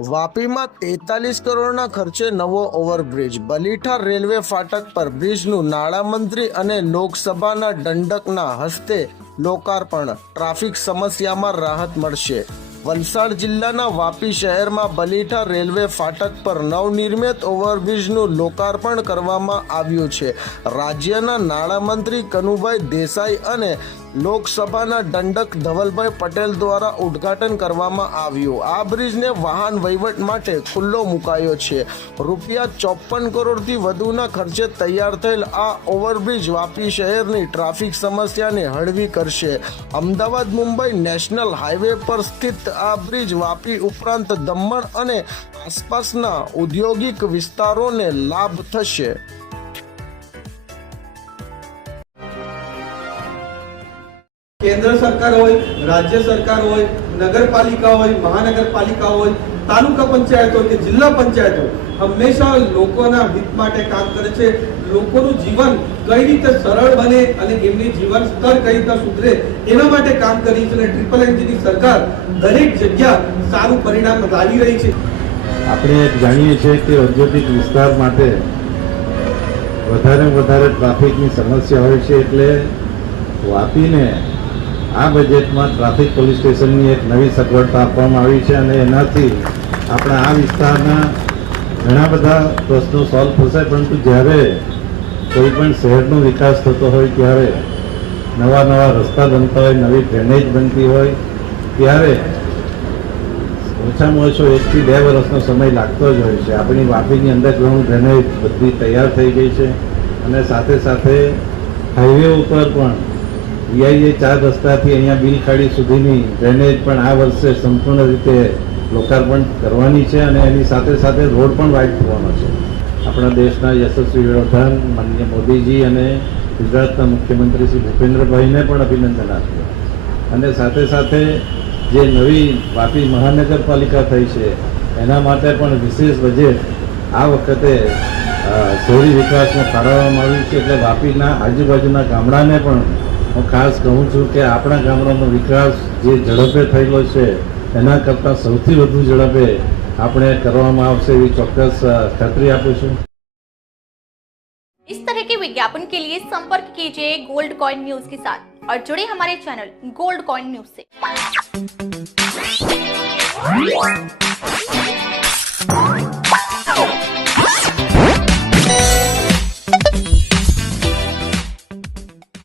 વાપીમાં તેતાલીસ કરોડના ખર્ચે નવો ઓવરબ્રિજ. બલીઠા રેલવે ફાટક પર બ્રિજનું નાણામંત્રી અને લોકસભાના દંડકના હસ્તે લોકાર્પણ. ટ્રાફિક સમસ્યામાં રાહત મળશે. વલસાડ જિલ્લાના વાપી શહેરમાં બલીઠા રેલવે ફાટક પર નવનિર્મિત ઓવરબ્રિજનું લોકાર્પણ કરવામાં આવ્યું છે. રાજ્યના નાણામંત્રી કનુભાઈ દેસાઈ અને લોકસભાના દંડક ધવલભાઈ પટેલ દ્વારા ઉદ્ઘાટન કરવામાં આવ્યું. આ બ્રિજને વાહન વહીવટ માટે ખુલ્લો મુકાયો છે. રૂપિયા ચોપન કરોડથી વધુના ખર્ચે તૈયાર થયેલ આ ઓવરબ્રિજ વાપી શહેરની ટ્રાફિક સમસ્યાને હળવી કરશે. અમદાવાદ મુંબઈ નેશનલ હાઈવે પર સ્થિત આ બ્રિજ વાપી ઉપરાંત દમણ અને આસપાસના ઔદ્યોગિક વિસ્તારોને લાભ થશે. કેન્દ્ર સરકાર હોય, રાજ્ય સરકાર હોય, નગરપાલિકા હોય, મહાનગરપાલિકા હોય, તાલુકા પંચાયત હોય કે જિલ્લા પંચાયત હોય, હંમેશા લોકોના હિત માટે કામ કરે છે. લોકોનું જીવન કઈ રીતે સરળ બને અને એમની જીવન સ્તર કઈ રીતે સુધરે, એના માટે કામ કરી છે અને ટ્રિપલ એન્જિનની સરકાર દરેક જગ્યા સારું પરિણામ લાવી રહી છે. આપણે જાણીએ છીએ કે ઔદ્યોગિક વિસ્તાર માટે વધારે વધારે ટ્રાફિકની સમસ્યા હોય છે એટલે વાપીને આ બજેટમાં ટ્રાફિક પોલીસ સ્ટેશનની એક નવી સગવડતા આપવામાં આવી છે અને એનાથી આપણા આ વિસ્તારના ઘણા બધા પ્રશ્નો સોલ્વ થશે, પરંતુ જ્યારે કોઈ પણ શહેરનો વિકાસ થતો હોય, ત્યારે નવા નવા રસ્તા બનતા હોય, નવી ડ્રેનેજ બનતી હોય, ત્યારે ઓછામાં ઓછો એકથી બે વર્ષનો સમય લાગતો જ હોય છે. આપણી વાપીની અંડરગ્રાઉન્ડ ડ્રેનેજ બધી તૈયાર થઈ ગઈ છે અને સાથે સાથે હાઈવે ઉપર પણ વીઆઈએ ચાર રસ્તાથી અહીંયા બિલખાડી સુધીની ડ્રેનેજ પણ આ વર્ષે સંપૂર્ણ રીતે લોકાર્પણ કરવાની છે અને એની સાથે સાથે રોડ પણ વાઇડ થવાનો છે. આપણા દેશના યશસ્વી વડાપ્રધાન માનનીય મોદીજી અને ગુજરાતના મુખ્યમંત્રી શ્રી ભૂપેન્દ્રભાઈને પણ અભિનંદન આપ્યા. અને સાથે સાથે જે નવી વાપી મહાનગરપાલિકા થઈ છે, એના માટે પણ વિશેષ બજેટ આ વખતે શહેરી વિકાસમાં ફાળવવામાં આવ્યું છે. એટલે વાપીના આજુબાજુના ગામડાને પણ હું ખાસ કહું છું કે આપણા ગામડાનો વિકાસ જે ઝડપે થયેલો છે એના કરતાં સૌથી વધુ ઝડપે આપણે કરવામાં આવશે એવી ચોક્કસ અ, ખાતરી આપું છું इस तरह के विज्ञापन के लिए संपर्क कीजिए गोल्ड कॉइन न्यूज के साथ और जुड़े हमारे चैनल गोल्ड कॉइन न्यूज से